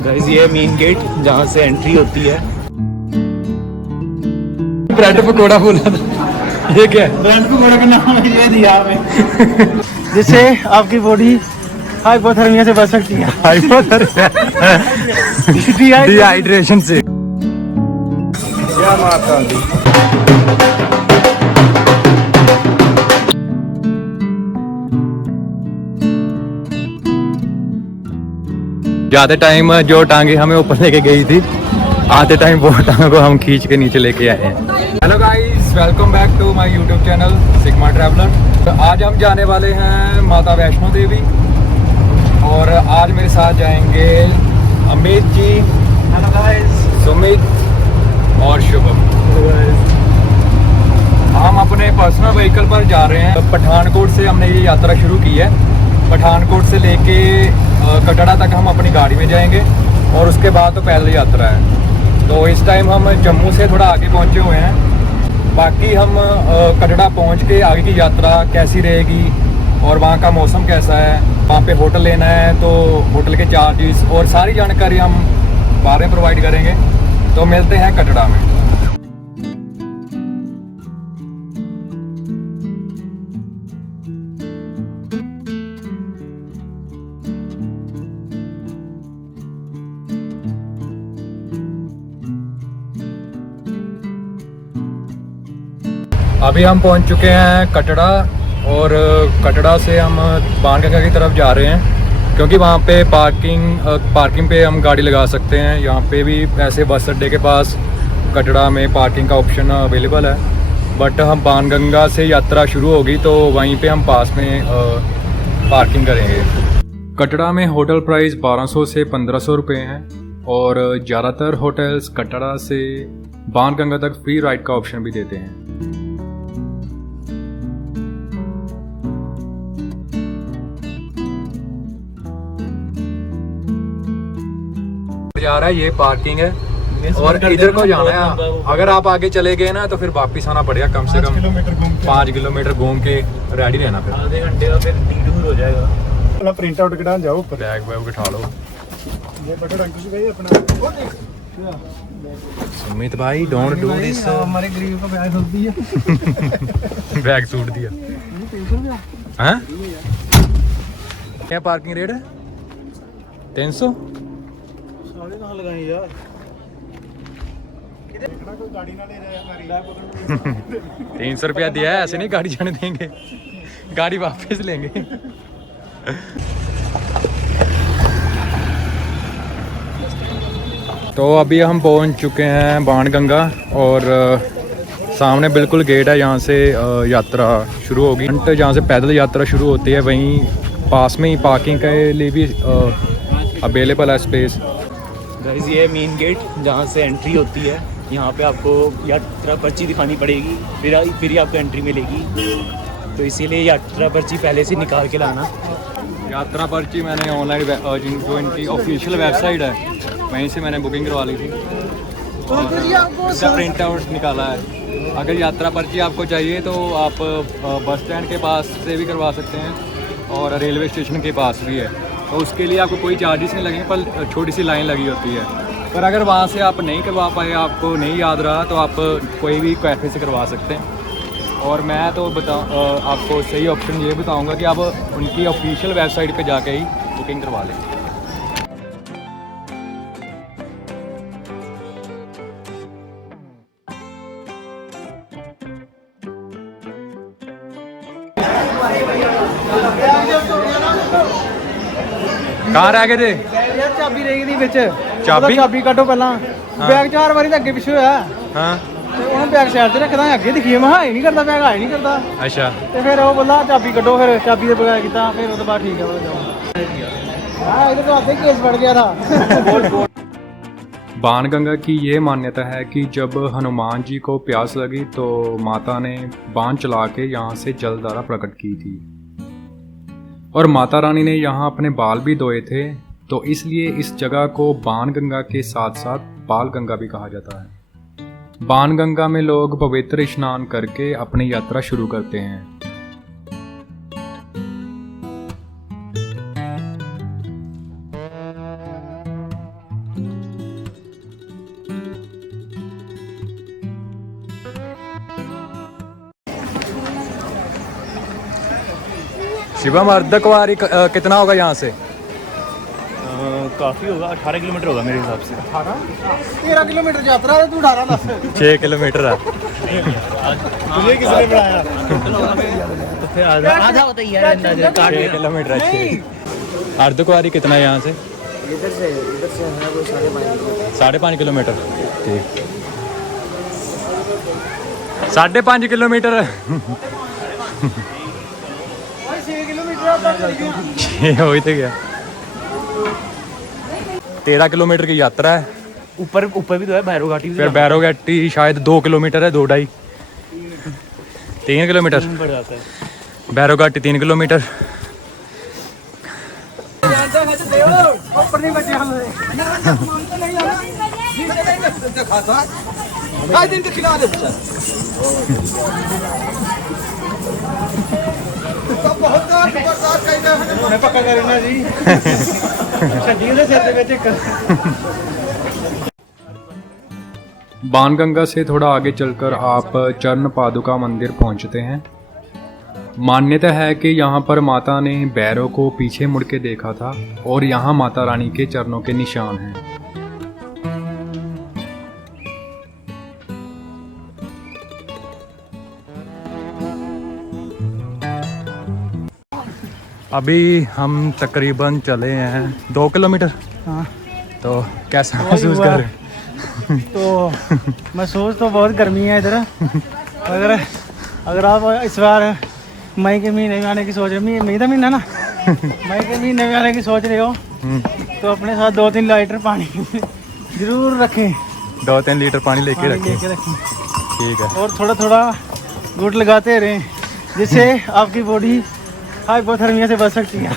Guys ये main gate जहाँ से एंट्री होती है। ब्रेड पकौड़ा बोला था, ये क्या है? ब्रेड पकौड़ा का नाम ये दिया हमें जिससे आपकी बॉडी हाइपोथर्मिया से बच सकती है। डिहाइड्रेशन से। क्या माता दी। ज्यादा टाइम जो टांगे हमें ऊपर लेके गई थी, आते टाइम वो टांगों को हम खींच के नीचे लेके आए हैं। Hello guys, welcome back to my YouTube channel Sigma Traveller. तो आज हम जाने वाले हैं माता वैष्णो देवी और आज मेरे साथ जाएंगे अमित जी, सुमित और शुभम। हम अपने पर्सनल व्हीकल पर जा रहे हैं। तो पठानकोट से हमने ये यात्रा शुरू की है। पठानकोट से लेके कटरा तक हम अपनी गाड़ी में जाएंगे और उसके बाद तो पैदल यात्रा है। तो इस टाइम हम जम्मू से थोड़ा आगे पहुंचे हुए हैं। बाकी हम कटरा पहुंच के आगे की यात्रा कैसी रहेगी और वहाँ का मौसम कैसा है, वहाँ पे होटल लेना है तो होटल के चार्जेस और सारी जानकारी हम बाद में प्रोवाइड करेंगे। तो मिलते हैं कटरा में। अभी हम पहुंच चुके हैं कटरा और कटरा से हम बाणगंगा की तरफ जा रहे हैं क्योंकि वहाँ पे पार्किंग पे हम गाड़ी लगा सकते हैं। यहाँ पे भी ऐसे बस अड्डे के पास कटरा में पार्किंग का ऑप्शन अवेलेबल है, बट हम बाणगंगा से यात्रा शुरू होगी तो वहीं पे हम पास में पार्किंग करेंगे। कटरा में होटल प्राइस 1200 से 1500 रुपये हैं और ज़्यादातर होटल्स कटरा से बाणगंगा तक फ्री राइड का ऑप्शन भी देते हैं। जा रहा है, ये पार्किंग है और इधर को जाना है। अगर आप आगे चले गए ना तो फिर वापस आना पड़ेगा, कम से कम 5 किलोमीटर घूम के रेडी रहना। फिर आधे घंटे का फिर दूर हो जाएगा। अपना प्रिंट आउट कटा जाओ ऊपर, बैग वैग उठा लो। ये बड़ा रंग से गई अपना। सुमित भाई डोंट डू दिस। हमारे गरीब का बैग खोल दिया। बैग सूट दिया। हैं? क्या पार्किंग रेट है? 300? सारे कहाँ लगाए यार? कोई गाड़ी ना ले रहा है। 300 रुपया दिया है, ऐसे नहीं गाड़ी जाने देंगे, गाड़ी वापस लेंगे। तो अभी हम पहुंच चुके हैं बाणगंगा और सामने बिल्कुल गेट है, यहाँ से यात्रा शुरू होगी। जहाँ से पैदल यात्रा शुरू होती है वहीं पास में ही पार्किंग के लिए भी अवेलेबल है स्पेस। गाइस ये मेन गेट जहाँ से एंट्री होती है। यहाँ पे आपको यात्रा पर्ची दिखानी पड़ेगी, फिर ही आपको एंट्री मिलेगी। तो इसीलिए यात्रा पर्ची पहले से निकाल के लाना। यात्रा पर्ची मैंने ऑनलाइन जो इनकी ऑफिशियल वेबसाइट है वहीं से मैंने बुकिंग करवा ली थी और इसका प्रिंट आउट निकाला है। अगर यात्रा पर्ची आपको चाहिए तो आप बस स्टैंड के पास से भी करवा सकते हैं और रेलवे स्टेशन के पास भी है। तो उसके लिए आपको कोई चार्जेस नहीं लगेंगे, पर छोटी सी लाइन लगी होती है। पर अगर वहाँ से आप नहीं करवा पाए, आपको नहीं याद रहा, तो आप कोई भी कैफ़े से करवा सकते हैं। और मैं तो आपको सही ऑप्शन ये बताऊँगा कि आप उनकी ऑफिशियल वेबसाइट पे जाके ही बुकिंग करवा लें। कहाँ रह गए थे? यार चाबी रह गई विच। चाबी कटो पहला। बैग 4 बारी अगे पिछे होया। हाँ ਉਹਨੂੰ ਬੈਗ ਸਾਈਡ ਤੇ ਰੱਖਦਾ ਅੱਗੇ ਦਿਖੀਏ ਮੈਂ ਹਾਈ ਨਹੀਂ ਕਰਦਾ ਬੈਗ ਹਾਈ ਨਹੀਂ ਕਰਦਾ। अच्छा। ਤੇ ਫਿਰ ਉਹ ਬੋਲਾ ਚਾਬੀ ਕੱਢੋ, ਫਿਰ ਚਾਬੀ ਦੇ ਬਗੈਰ ਕੀਤਾ, ਫਿਰ ਉਹਦੇ ਬਾਅਦ ਠੀਕ ਹੈ ਉਹ ਜਾਓ। ਹਾਂ ਇਹਦੇ ਤੋਂ ਅੱਗੇ ਕੇਸ बढ़ गया था। बाणगंगा की ये मान्यता है कि जब हनुमान जी को प्यास लगी तो माता ने बाण चला के यहाँ से जलधारा प्रकट की थी और माता रानी ने यहाँ अपने बाल भी धोए थे, तो इसलिए इस जगह को बाणगंगा के साथ साथ बालगंगा भी कहा जाता है। बाणगंगा में लोग पवित्र स्नान करके अपनी यात्रा शुरू करते हैं। शिवम अर्धकुंवारी कितना होगा यहाँ से? काफ़ी होगा, 18 किलोमीटर होगा मेरे हिसाब से। 13 किलोमीटर यात्रा है, तू 18 दस 6 किलोमीटर है। तुझे किसने बढ़ाया? तो फिर आधा होता ही है अंदाजा, 6 किलोमीटर है। अर्धकुंवारी कितना है यहाँ से? इधर से है वो 5.5 5.5 किलोमीटर। ठीक, 5.5 किलोमीटर। 6 किलोमीटर हो ही तो गया। 13 किलोमीटर की यात्रा है। ऊपर भी तो है भैरव घाटी भी, फिर भैरव घाटी शायद 2 किलोमीटर है, 2.5 3 किलोमीटर। बढ़ जाता है। भैरव घाटी 3 किलोमीटर। ऊपर नहीं बचे हम दिन के खिला दे पक्का करना जी। बाणगंगा से थोड़ा आगे चलकर आप चरण पादुका मंदिर पहुंचते हैं। मान्यता है कि यहाँ पर माता ने भैरव को पीछे मुड़ के देखा था और यहाँ माता रानी के चरणों के निशान हैं। अभी हम तकरीबन चले हैं 2 किलोमीटर। हाँ। तो कैसा महसूस कर रहे हैं? तो महसूस तो बहुत गर्मी है इधर। अगर आप इस बार मई के महीने में आने की सोच रहे, मई का महीना ना, मई के महीने में आने की सोच रहे हो तो अपने साथ 2-3 लीटर पानी जरूर रखें। 2-3 लीटर पानी लेके रखें। ठीक है। और थोड़ा थोड़ा गुट लगाते रहें, जिससे आपकी बॉडी हाइपोथर्मिया से बच सकती है।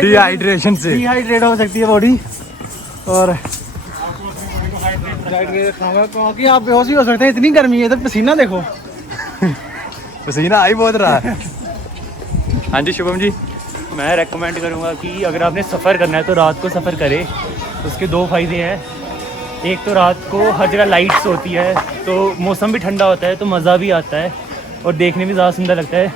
डिहाइड्रेशन से डिहाइड्रेट हो सकती है बॉडी। और क्योंकि आप बेहोश ही हो सकते हैं, इतनी गर्मी है इधर। पसीना देखो, पसीना आई बहुत रहा है। हाँ जी शुभम जी। मैं रेकमेंड करूँगा कि अगर आपने सफ़र करना है तो रात को सफ़र करें। उसके 2 फ़ायदे हैं। एक तो रात को हर जगह लाइट्स होती है, तो मौसम भी ठंडा होता है, तो मज़ा भी आता है और देखने में ज़्यादा सुंदर लगता है।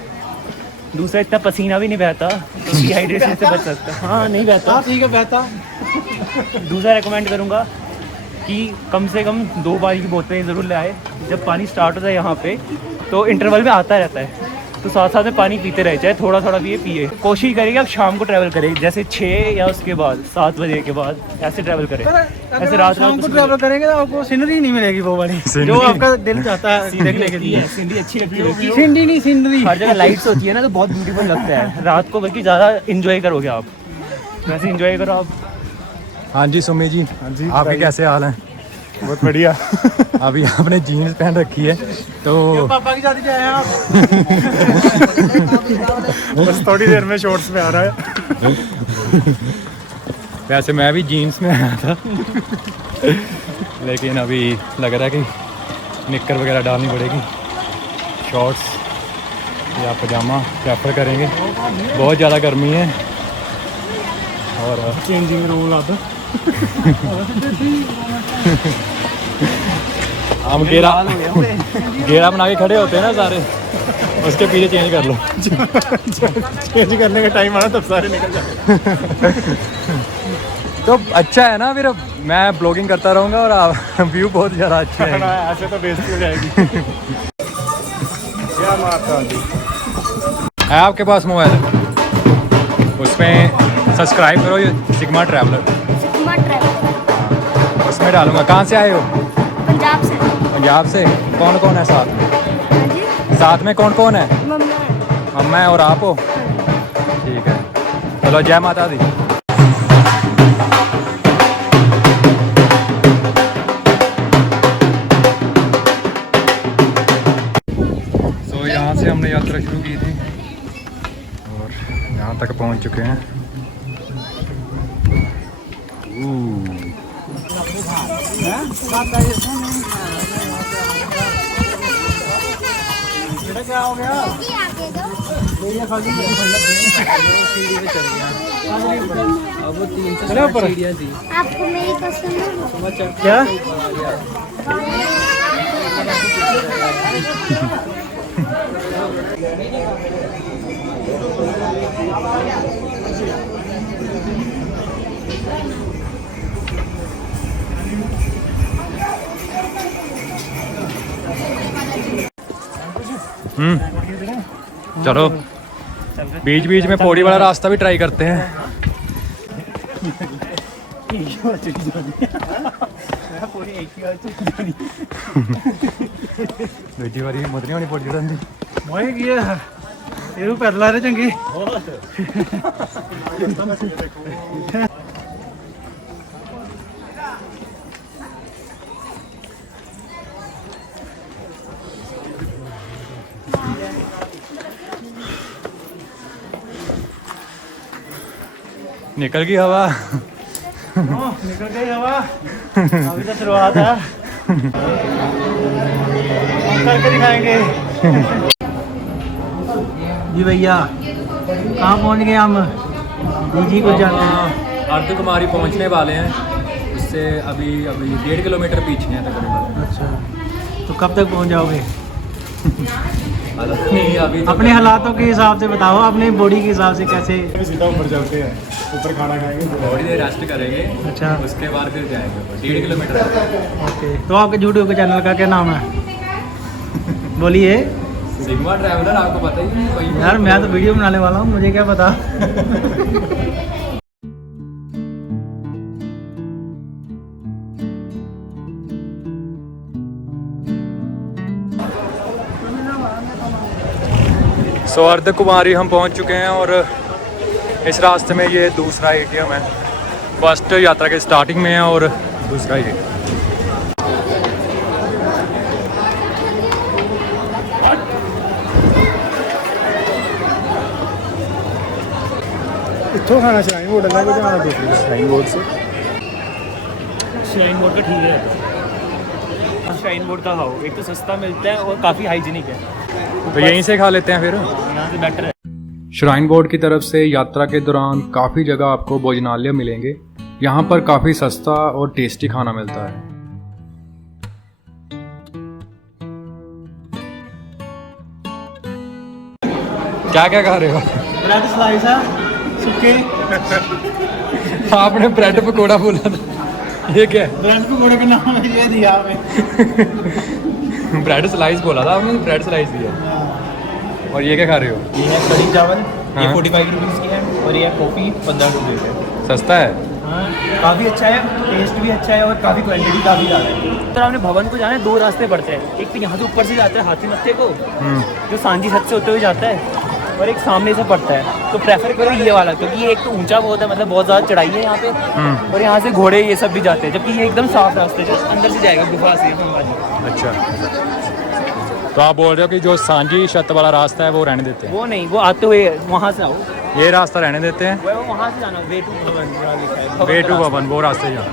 दूसरा, इतना पसीना भी नहीं बहता, तो डिहाइड्रेशन से बच सकता है। हाँ, नहीं बहता। ठीक है, बहता। दूसरा रेकमेंड करूँगा कि कम से कम 2 पानी की बोतलें ज़रूर ले आए। जब पानी स्टार्ट होता है यहाँ पे, तो इंटरवल में आता रहता है, तो साथ साथ में पानी पीते रहे, चाहे थोड़ा थोड़ा पिए। कोशिश करें कि आप शाम को ट्रैवल करें, जैसे 6 या उसके बाद 7 बजे के बाद ऐसे ट्रैवल करें। ऐसे रात शाम को ट्रैवल करेंगे तो आपको सीनरी नहीं मिलेगी वो वाली जो आपका दिल चाहता है देखने के लिए। सीनरी अच्छी लगती है, सीनरी नहीं, सीनरी। हर जगह लाइट्स होती है ना, तो बहुत ब्यूटीफुल लगता है रात को, बल्कि ज़्यादा इंजॉय करोगे आप। वैसे इंजॉय करो आप। हाँ जी सुमी जी। हाँ जी, आपके कैसे हाल हैं? बहुत बढ़िया। अभी आपने जीन्स पहन रखी है तो पापा की शादी पे आए हैं आप? बस थोड़ी देर में शॉर्ट्स में आ रहा है। वैसे मैं भी जीन्स में आया था लेकिन अभी लग रहा है कि निक्कर वगैरह डालनी पड़ेगी। शॉर्ट्स या पजामा प्रेफर करेंगे, बहुत ज़्यादा गर्मी है। और चेंजिंग रूल अब हम गेड़ा बना के खड़े होते हैं ना सारे, उसके पीछे चेंज कर लो। चेंज करने का टाइम आना तब सारे निकल जाते। तो अच्छा है ना, फिर मैं ब्लॉगिंग करता रहूँगा और व्यू बहुत ज़्यादा अच्छा है। ऐसे तो बेइज्जती हो जाएगी। क्या माता दी है आपके पास मोबाइल? उसमें सब्सक्राइब करो ये सिग्मा ट्रैवलर। उसमें डालूंगा। कहाँ से आए हो? पंजाब से। पंजाब से। कौन कौन है साथ में? साथ में कौन कौन है? मम्मा है और आप हो? ठीक है, चलो जय माता दी। तो यहाँ से हमने यात्रा शुरू की थी और यहाँ तक पहुँच चुके हैं। क्या हो गया? आपको मेरी पसंद है? क्या? चलो बीच बीच में पौड़ी वाला रास्ता भी ट्राई करते हैं। दूजी बारी हिम्मत नहीं होनी पौड़ी चढ़न दी। मोए की ये पैदल आ रहे चंगे। निकल गई हवा। निकल गई हवा, अभी तो शुरुआत है, हम करके दिखाएंगे। जी भैया कहाँ पहुँच गए हम? जी कुछ जानते हैं? अर्धकुमारी पहुंचने वाले हैं, उससे अभी 1.5 किलोमीटर पीछे हैं तकरीबन। अच्छा, तो कब तक पहुँच जाओगे? नहीं अभी तो अपने हालातों के हिसाब से बताओ, अपनी बॉडी के हिसाब से कैसे? सीधा ऊपर चलते हैं, ऊपर खाना खाएंगे। थोड़ी देर रेस्ट करेंगे, अच्छा, उसके बाद फिर जाएंगे। 1.5 किलोमीटर है। ओके। तो आपके यूट्यूब के चैनल का क्या नाम है? बोलिए सिग्मा ट्रैवलर, आपको पता ही नहीं वही। यार मैं तो वीडियो बनाने वाला हूँ, मुझे क्या पता। सो अर्धकुमारी हम पहुंच चुके हैं और इस रास्ते में ये दूसरा एटीएम है। फर्स्ट यात्रा के स्टार्टिंग में है और दूसरा ये। इतो खाना श्राइन बोर्ड अलग हो जाना दूसरी श्राइन बोर्ड से। श्राइन बोर्ड का ठीक है, श्राइन बोर्ड का खाओ, एक तो सस्ता मिलता है और काफ़ी हाइजीनिक है। तो यहीं से खा लेते हैं फिर। यहाँ से बेटर है। श्राइन बोर्ड की तरफ से यात्रा के दौरान काफ़ी जगह आपको भोजनालय मिलेंगे। यहाँ पर काफ़ी सस्ता और टेस्टी खाना मिलता है। क्या क्या खा रहे हो? ब्रेड स्लाइस है, सुके आपने ब्रेड पकौड़ा बोला था, ये क्या है? ब्रेड पकौड़े का नाम है, ये दिया हमें। ब्रेड स्लाइस बोला था आपने, ब्रेड स्लाइस दिया। और ये क्या खा रहे हो? ये है कढ़ी चावल, हाँ। ये 45 रुपीज़ की है, और ये है कॉफ़ी 15 रुपये है। सस्ता है। हाँ, काफ़ी अच्छा है, टेस्ट भी अच्छा है और काफ़ी क्वालिटी काफ़ी ज़्यादा है। तो हमने भवन को जाना है, 2 रास्ते पड़ते हैं। एक तो यहाँ से ऊपर से जाता है हाथी मत्थे को, जो सांझी छत से होते हुए जाता है, और एक सामने से पड़ता है। तो प्रेफर करो ये वाला, क्योंकि ये एक तो ऊंचा बहुत है, मतलब बहुत ज़्यादा चढ़ाई है यहाँ पे, और यहाँ से घोड़े ये सब भी जाते हैं, जबकि ये एकदम साफ रास्ते जो अंदर से जाएगा गुफा से। अच्छा, तो आप बोल रहे हो कि जो सांझी छत वाला रास्ता है वो रहने देते हैं? वो नहीं, वो आते हुए वहाँ से आओ, ये रास्ता रहने देते हैं। वो वहाँ से जाना, वे टू भवन जहाँ लिखा है, वे टू का रास्ता। भवन, वो रास्ते जाना।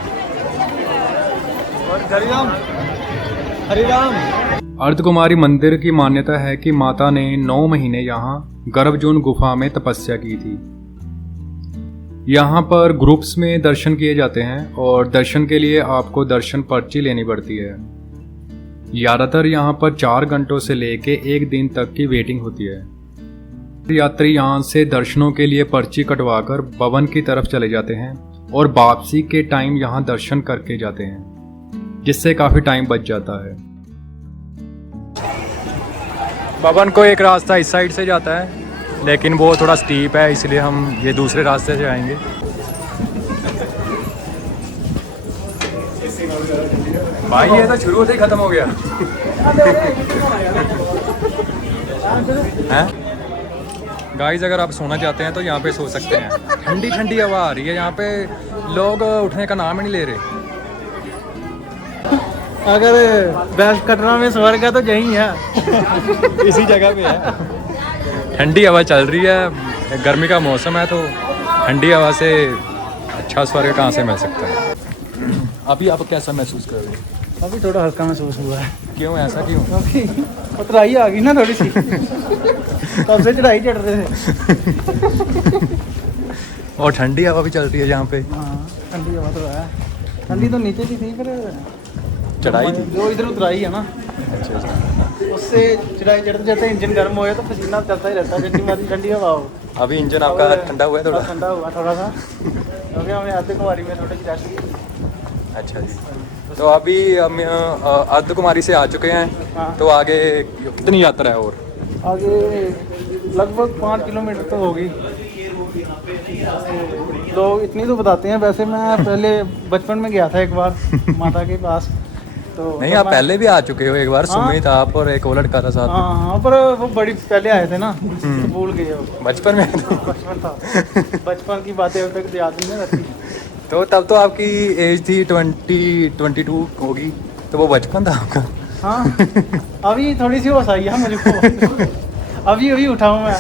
और हरिराम, हरिराम। अर्धकुमारी मंदिर की मान्यता है कि माता ने 9 महीने यहाँ गर्भजून गुफा में तपस्या की थी। यहाँ पर ग्रुप्स में दर्शन किए जाते हैं और दर्शन के लिए आपको दर्शन पर्ची लेनी पड़ती है। ज़्यादातर यहाँ पर 4 घंटों से लेके 1 दिन तक की वेटिंग होती है। यात्री यहाँ से दर्शनों के लिए पर्ची कटवाकर भवन की तरफ चले जाते हैं और वापसी के टाइम यहाँ दर्शन करके जाते हैं, जिससे काफ़ी टाइम बच जाता है। भवन को एक रास्ता इस साइड से जाता है, लेकिन वो थोड़ा स्टीप है, इसलिए हम ये दूसरे रास्ते से आएंगे। भाई ये तो शुरू से ही खत्म हो गया हैं? गाइस अगर आप सोना चाहते हैं तो यहाँ पे सो सकते हैं। ठंडी ठंडी हवा आ रही है, यहाँ पे लोग उठने का नाम ही नहीं ले रहे। अगर बेस्ट कटरा में स्वर्ग है तो यही है। इसी जगह पे है। ठंडी हवा चल रही है, गर्मी का मौसम है, तो ठंडी हवा से अच्छा स्वर्ग कहाँ से मिल सकता है। अभी आप कैसा महसूस कर रहे हो? अभी थोड़ा हल्का महसूस हुआ है। क्यों, ऐसा क्यों? क्योंकि उतराई आ गई ना थोड़ी सी, तब से चढ़ाई चढ़ रहे थे। और ठंडी हवा भी चल रही है यहाँ पे। हाँ ठंडी हवा तो है, ठंडी तो नीचे की थी, पर चढ़ाई थी जो इधर उतराई है ना। अच्छा। उससे चढ़ाई चढ़ते चढ़ते इंजन गर्म हो गया तो पसीना चलता ही रहता है, ठंडी मारी ठंडी हवा हो। अभी इंजन आपका ठंडा हुआ है थोड़ा? ठंडा हुआ थोड़ा सा, क्योंकि हमने आधे कुमारी में थोड़ी सी रेस्ट की। अच्छा जी। तो अभी हम अर्धकुमारी से आ चुके हैं। हाँ। तो आगे कितनी यात्रा है और? आगे लगभग 5 किलोमीटर तो होगी। लोग इतनी तो बताते हैं, वैसे मैं पहले बचपन में गया था एक बार माता के पास। तो नहीं, आप पहले भी आ चुके हो एक बार। हाँ। सुमित, आप और एक और लड़का था साथ में। हाँ, पर वो बड़ी पहले आए थे ना, तो भूल गए हो। बचपन में बचपन था, बचपन की बातें अब तक याद नहीं रहती। तो तब तो आपकी एज थी 22 होगी, तो वो बचपन था आपका। हाँ, अभी थोड़ी सी होश आई है मुझे को। अभी उठा हूँ मैं।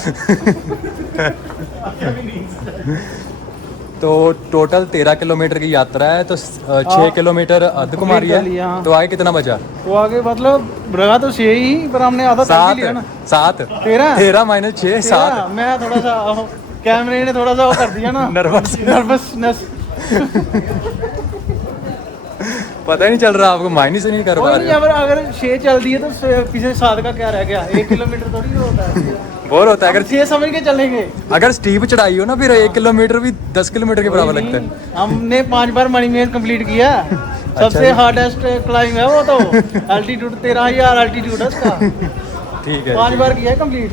तो टोटल 13 किलोमीटर की यात्रा है, तो 6 किलोमीटर अर्धकुमारी कर लिया, है। हाँ। तो आगे कितना बचा? तो आगे मतलब रहा तो 6 ही, पर हमने आधा तक लिया ना। 7 13 13 माइनस 6 7। मैं थोड़ा सा कैमरे ने थोड़ा सा वो कर दिया ना, नर्वसनेस। पता ही नहीं चल रहा आपको, माइनस ही नहीं कर पा कोई रहे नहीं, अगर 6 चल दी है तो पीछे 7 का क्या रह गया? 1 किलोमीटर थोड़ी होता है। बोर होता है। अगर 6 समझ के चलेंगे। अगर स्टीप चढ़ाई हो ना, फिर 1 किलोमीटर भी 10 किलोमीटर के बराबर लगता है। हमने 5 बार मणिमेर कंप्लीट किया। सबसे हार्डेस्ट क्लाइंब है वो तो। एल्टीट्यूड 13,000 एल्टीट्यूड है उसका। ठीक है, 5 बार किया है कंप्लीट।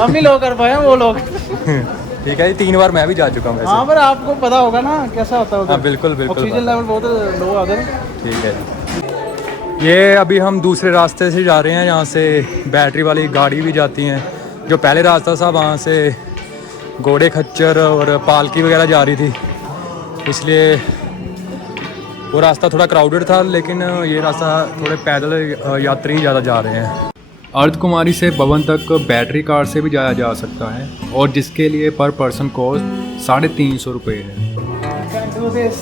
हम ही लोग कर पाए हैं, वो लोग। ठीक है। 3 बार मैं भी जा चुका हूँ वैसे। हाँ, पर आपको पता होगा ना कैसा होता है उधर। हाँ, बिल्कुल बिल्कुल। ऑक्सीजन लेवल बहुत लो है उधर। ठीक है। ये अभी हम दूसरे रास्ते से जा रहे हैं, यहाँ से बैटरी वाली गाड़ी भी जाती हैं। जो पहले रास्ता था वहाँ से घोड़े खच्चर और पालकी वगैरह जा रही थी, इसलिए वो रास्ता थोड़ा क्राउडेड था। लेकिन ये रास्ता थोड़े पैदल यात्री ही ज़्यादा जा रहे हैं। अर्धकुमारी से भवन तक बैटरी कार से भी जाया जा सकता है, और जिसके लिए पर पर्सन कॉस्ट 350 रुपये है। Can do this.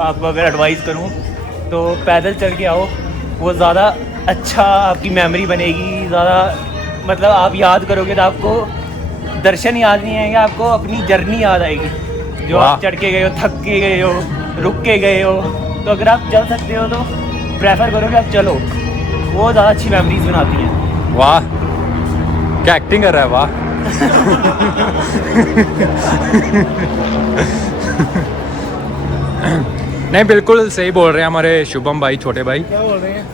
आपको अगर एडवाइस करूं तो पैदल चल के आओ, वो ज़्यादा अच्छा, आपकी मेमोरी बनेगी ज़्यादा। मतलब आप याद करोगे तो आपको दर्शन याद नहीं आएंगे, आपको अपनी जर्नी याद आएगी। जो आप चढ़ के गए हो, थक के गए हो, रुक के गए हो, तो अगर आप चल सकते हो तो प्रेफर करो कि आप चलो, वो ज़्यादा अच्छी मेमोरीज बनाती हैं। वाह, क्या एक्टिंग कर रहा है, वाह। नहीं, बिल्कुल सही बोल रहे हैं हमारे शुभम भाई, छोटे भाई। क्या बोल रहे हैं?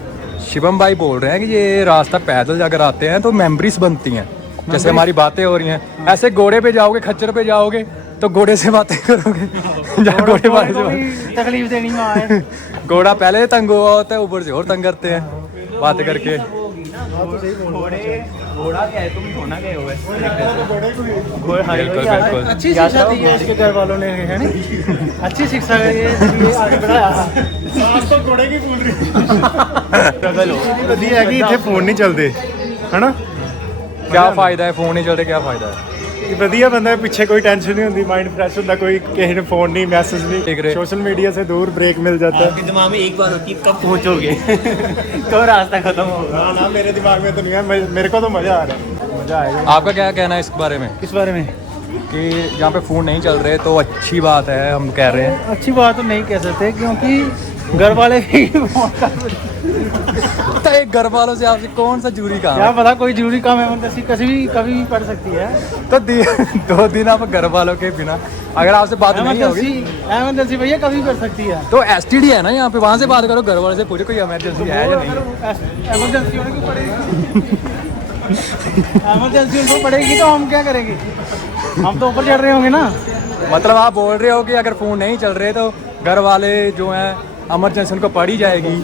शिवम भाई बोल रहे हैं कि ये रास्ता पैदल अगर आते हैं तो मेमोरीज बनती हैं। जैसे हमारी बातें हो रही हैं, ऐसे घोड़े पे जाओगे, खच्चर पे जाओगे तो घोड़े से बातें करोगे। जहाँ घोड़े वाले से तकलीफ देनी में आए। घोड़ा पहले तंग हुआ होता है, ऊपर से और तंग करते हैं बातें करके। घोड़ा क्या है, तुम धोना गए हो वैसे। बिल्कुल बिल्कुल। अच्छी शिक्षा दी है इसके घर वालों ने, है ना? अच्छी शिक्षा है ये आगे बढ़ाया। आज तो घोड़े की बोल रही ਵਧੀਆ ਹੈ ਕਿ ਇੱਥੇ ਫੋਨ ਨਹੀਂ ਚੱਲਦੇ ਹਨਾ। क्या फायदा है फोन नहीं चल रहे, क्या फायदा है? ਇਹ ਵਧੀਆ ਬੰਦਾ ਹੈ, ਪਿੱਛੇ ਕੋਈ टेंशन नहीं होती, माइंड फ्रेश होता, कोई किसी ने फोन नहीं, मैसेज ठीक नहीं, रहे। सोशल मीडिया से दूर ब्रेक मिल जाता है। आपके दिमाग में एक बार होती है कब पहुंचोगे, कब रास्ता खत्म होगा। ना ना, मेरे दिमाग में तो नहीं है, मेरे को तो मजा आ रहा है, मजा आएगा। आपका क्या कहना है इस बारे में किस बारे में? कि जहाँ पे फ़ोन नहीं चल रहे तो अच्छी बात है, हम कह रहे हैं? अच्छी बात तो नहीं कह सकते, क्योंकि घर वाले भी तो एक घर वालों से आपसे कौन सा जरूरी काम क्या है? पता कोई जरूरी काम इमरजेंसी कभी भी पड़ सकती है। तो 2 दिन आप घर वालों के बिना अगर आपसे बात नहीं होगी इमरजेंसी भैया कभी कर सकती है। तो एसटीडी है ना यहाँ पे, वहाँ से बात करो, घर वाले से पूछो कोई इमरजेंसी है या नहीं। इमरजेंसी होने को पड़ेगी। इमरजेंसी उनको पड़ेगी तो हम क्या करेंगे? हम तो ऊपर चढ़ रहे होंगे ना। मतलब आप बोल रहे हो कि अगर फ़ोन नहीं चल रहे तो घर वाले जो हैं इमरजेंसी उनको पड़ ही जाएगी।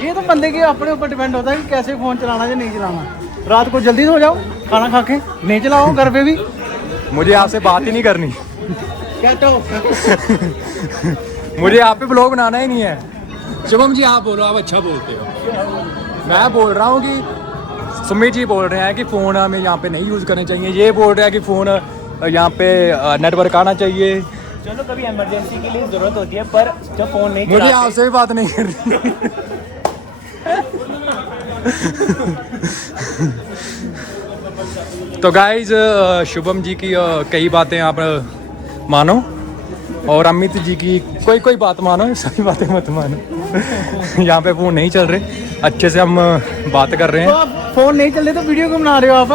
ये तो बंदे के अपने ऊपर डिपेंड होता है कि कैसे फ़ोन चलाना या नहीं चलाना। रात को जल्दी सो जाओ, खाना खा के नहीं चलाओ घर पे भी। मुझे आपसे बात ही नहीं करनी, क्या तो मुझे आप पे ब्लॉग बनाना ही नहीं है। शुभम जी आप बोलो, आप अच्छा बोलते हो। मैं बोल रहा हूँ कि सुमित जी बोल रहे हैं कि फ़ोन हमें यहाँ पे नहीं यूज़ करने चाहिए, ये बोल रहे हैं कि फ़ोन यहाँ पे नेटवर्क आना चाहिए। चलो कभी इमरजेंसी के लिए ज़रूरत होती है, पर जब फ़ोन नहीं मुझे चलाते आपसे भी बात नहीं करनी। तो गाइज शुभम जी की कई बातें आप मानो, और अमित जी की कोई बात मानो, सभी बातें मत मानो। यहाँ पे फ़ोन नहीं चल रहे, अच्छे से हम बात कर रहे तो हैं। आप फोन नहीं चल रहे तो वीडियो क्यों बना रहे हो आप?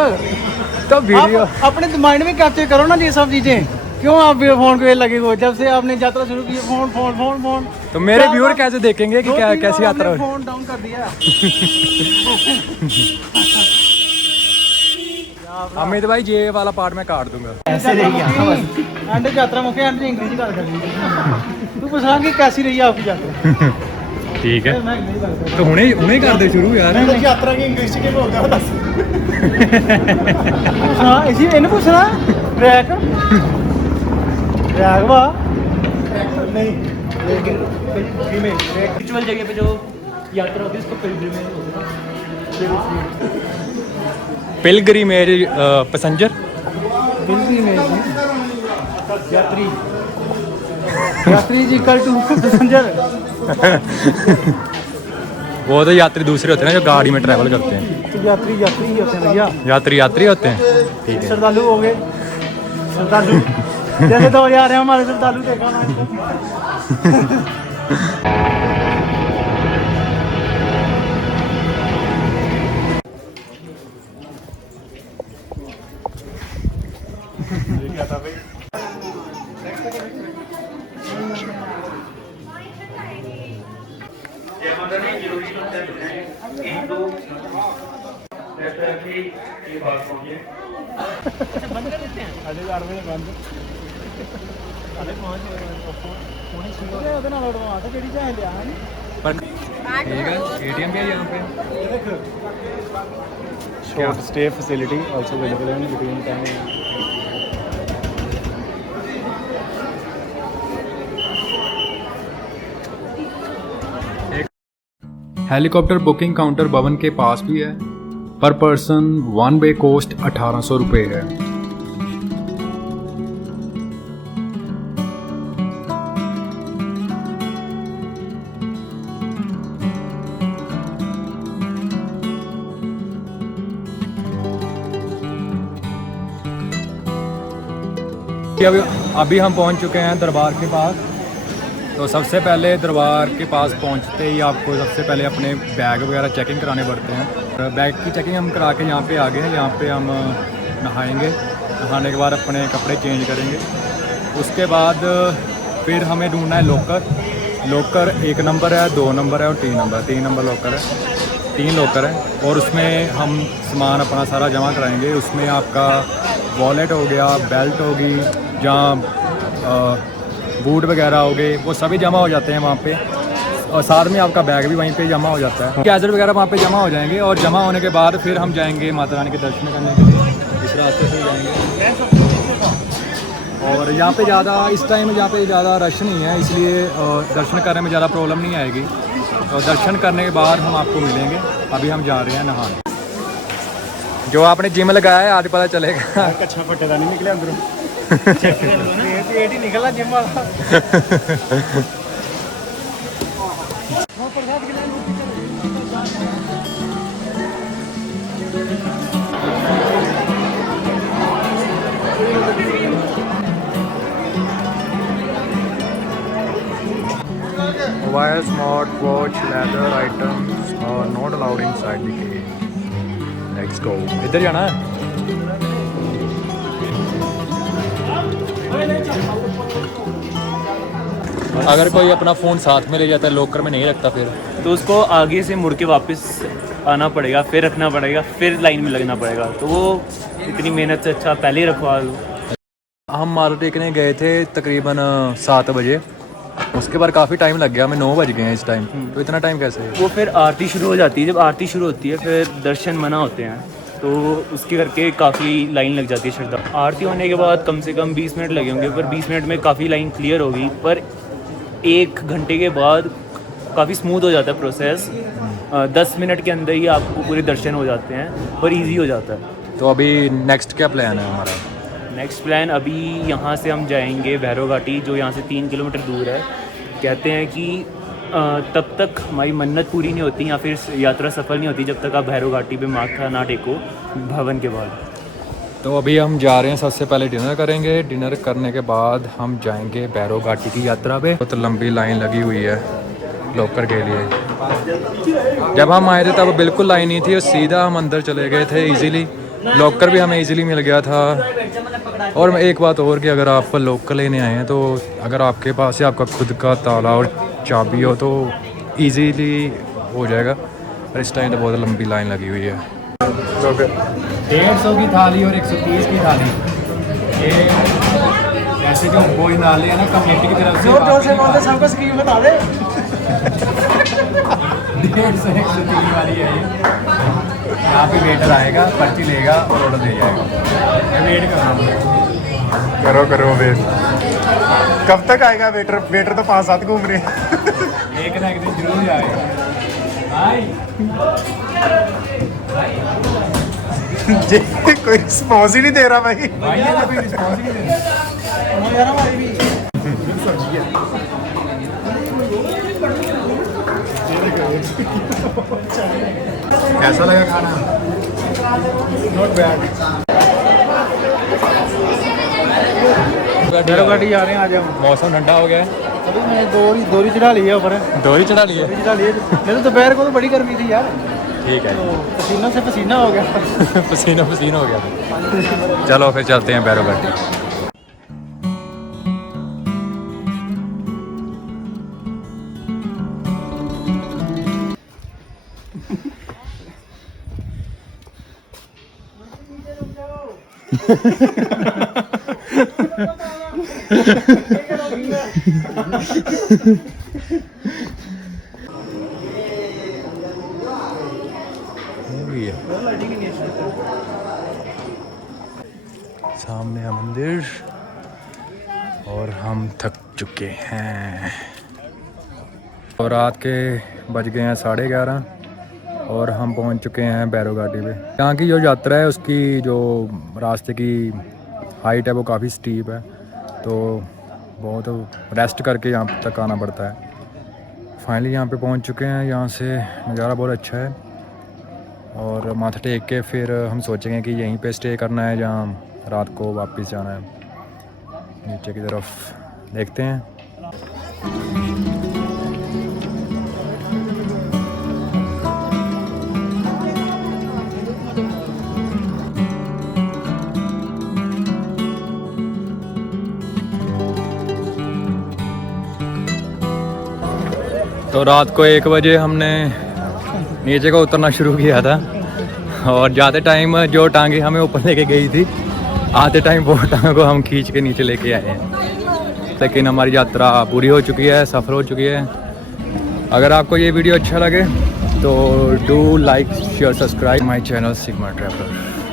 तो वीडियो आप अपने माइंड में कैप्चर करो ना ये सब चीजें। क्यों आप फोन पे लगे हो? जब से आपने यात्रा शुरू की फोन फोन फोन फोन, तो मेरे व्यूअर कैसे देखेंगे कि क्या कैसी यात्रा हो? फोन डाउन कर दिया। अमित भाई ये वाला पार्ट मैं काट दूंगा। ऐसे रही एंड यात्रा मुके एंड इंग्लिश बात कर तू पूछा कि कैसी रही आपकी यात्रा? ठीक है, मैं नहीं करता। तो हुणे कर दे शुरू यार। यात्रा की इंग्लिश के बोलदा दस हाँ इसी इन्हें पूछना ट्रैक ट्रैक वा नहीं लेकिन रिचुअल जगह पे जो यात्रा होती है उसको पिलग्रिमेज बोलते हैं। पिलग्रिमेज पैसेंजर, यात्री यात्री जी कल टू पैसेंजर। वो तो यात्री दूसरे होते हैं ना जो गाड़ी में ट्रैवल करते हैं। तो यात्री यात्री ही होते हैं भैया, यात्री होते हैं। ठीक है, श्रद्धालु हो गए श्रद्धालु। जैसे 2000 है हमारे श्रद्धालु देखा ना। क्या था भाई? पर ठीक है, ATM भी है यहाँ पे। Short stay facility also available in between time. Helicopter booking counter भवन के पास भी है। पर पर्सन वन वे कॉस्ट 1800 रुपये है। अभी हम पहुंच चुके हैं दरबार के पास। तो सबसे पहले दरबार के पास पहुंचते ही आपको सबसे पहले अपने बैग वगैरह चेकिंग कराने पड़ते हैं। बैग की चेकिंग हम करा के यहाँ पे आ गए हैं। यहाँ पे हम नहाएंगे, नहाने के बाद अपने कपड़े चेंज करेंगे। उसके बाद फिर हमें ढूंढना है लॉकर 1 नंबर है, 2 नंबर है और 3 नंबर। 3 नंबर लॉकर है, 3 लॉकर है। और उसमें हम सामान अपना सारा जमा कराएंगे। उसमें आपका वॉलेट हो गया, बेल्ट होगी, जहाँ बूट वगैरह हो गए, वो सभी जमा हो जाते हैं वहाँ पे। और साथ में आपका बैग भी वहीं पे जमा हो जाता है। गैजेट वगैरह वहाँ पे जमा हो जाएंगे। और जमा होने के बाद फिर हम जाएंगे माता रानी के दर्शन करने के लिए। इस रास्ते से जाएंगे। और यहाँ पे ज़्यादा इस टाइम यहाँ पे ज़्यादा रश नहीं है, इसलिए दर्शन करने में ज़्यादा प्रॉब्लम नहीं आएगी। और दर्शन करने के बाद हम आपको मिलेंगे। अभी हम जा रहे हैं नहाने। जो आपने जिम लगाया है आज पता चलेगा। अच्छा फटेदा नहीं निकले अंदरों। पेट ही निकला जिम वाला। Wire, smart watch, leather items are not allowed inside the cage. Let's go. इधर जाना है। अगर कोई अपना फ़ोन साथ में ले जाता है, लॉकर में नहीं रखता, फिर तो उसको आगे से मुड़ के वापस आना पड़ेगा, फिर रखना पड़ेगा, फिर लाइन में लगना पड़ेगा। तो वो इतनी मेहनत से अच्छा पहले ही रखवा लो। हम माथा टेकने गए थे तकरीबन 7 बजे। उसके बाद काफ़ी टाइम लग गया, हमें 9 बज गए हैं इस टाइम। तो इतना टाइम कैसे है? वो फिर आरती शुरू हो जाती है। जब आरती शुरू होती है फिर दर्शन मना होते हैं, तो उसके करके काफ़ी लाइन लग जाती है श्रद्धा। आरती होने के बाद कम से कम 20 मिनट लगे होंगे, पर 20 मिनट में काफ़ी लाइन क्लियर होगी। पर 1 घंटे के बाद काफ़ी स्मूथ हो जाता है प्रोसेस। 10 मिनट के अंदर ही आपको पूरे दर्शन हो जाते हैं, पर ईजी हो जाता है। तो अभी नेक्स्ट क्या प्लान है हमारा? नेक्स्ट प्लान, अभी यहाँ से हम जाएंगे भैरव घाटी, जो यहाँ से 3 किलोमीटर दूर है। कहते हैं कि तब तक हमारी मन्नत पूरी नहीं होती या फिर यात्रा सफल नहीं होती जब तक आप भैरव घाटी पे माथा ना टेको भवन के बाद। तो अभी हम जा रहे हैं, सबसे पहले डिनर करेंगे। डिनर करने के बाद हम जाएंगे भैरव घाटी की यात्रा पे। बहुत लंबी लाइन लगी हुई है। लॉकर के लिए। जब हम आए थे तब बिल्कुल लाइन नहीं थी और सीधा हम अंदर चले गए थे इजीली। लॉकर भी हमें इजीली मिल गया था। और एक बात और कि अगर आप लॉकर लेने आए हैं तो अगर आपके पास है आपका खुद का ताला और चाबी हो तो इजीली हो जाएगा। और इस टाइम तो बहुत लंबी लाइन लगी हुई है। 150 की थाली और 130 की थाली, ये ऐसे जो भोजनालय है ना कमेटी की तरफ से सबको स्कीम बता दे। 150 130 वाली है ये। यहाँ पे वेटर आएगा, पर्ची लेगा और ऑर्डर दे जाएगा। वेट करना करो वेट। कब तक आएगा वेटर? वेटर तो 5-7 घूम रहे हैं। एक ना एक दिन जरूर आएगा। जी कोई रिस्पॉन्स ही नहीं दे रहा भाई। भाई ये तो कोई रिस्पॉन्स ही नहीं दे रहा। कैसा लगा खाना? Not bad. बैरो गाड़ी जा रहे हैं आज हम। मौसम ठंडा हो गया है। अभी मैं दोरी चढ़ा ली है ऊपर। दोरी चढ़ा ली है। चढ़ा ली है। नहीं तो दोपहर को तो बड़ी गर्मी थी यार। ठीक है। तो पसीना से पसीना हो गया। पसीना हो गया। चलो फिर चलते हैं बैरो घाटी। सामने है मंदिर और हम थक चुके हैं। और रात के बज गए हैं 11:30 और हम पहुंच चुके हैं बैरो घाटी पे। यहाँ की जो यात्रा है उसकी जो रास्ते की हाइट है वो काफ़ी स्टीप है, तो बहुत रेस्ट करके यहाँ तक आना पड़ता है। फाइनली यहाँ पे पहुँच चुके हैं। यहाँ से नज़ारा बहुत अच्छा है और माथा टेक के फिर हम सोचेंगे कि यहीं पे स्टे करना है जहाँ रात को वापस जाना है। नीचे की तरफ देखते हैं। तो रात को 1 बजे हमने नीचे को उतरना शुरू किया था और जाते टाइम जो टांगे हमें ऊपर लेके गई थी, आते टाइम वो टांगों को हम खींच के नीचे लेके आए हैं। लेकिन हमारी यात्रा पूरी हो चुकी है, सफ़र हो चुकी है। अगर आपको ये वीडियो अच्छा लगे तो do like share subscribe my channel Sigma traveller.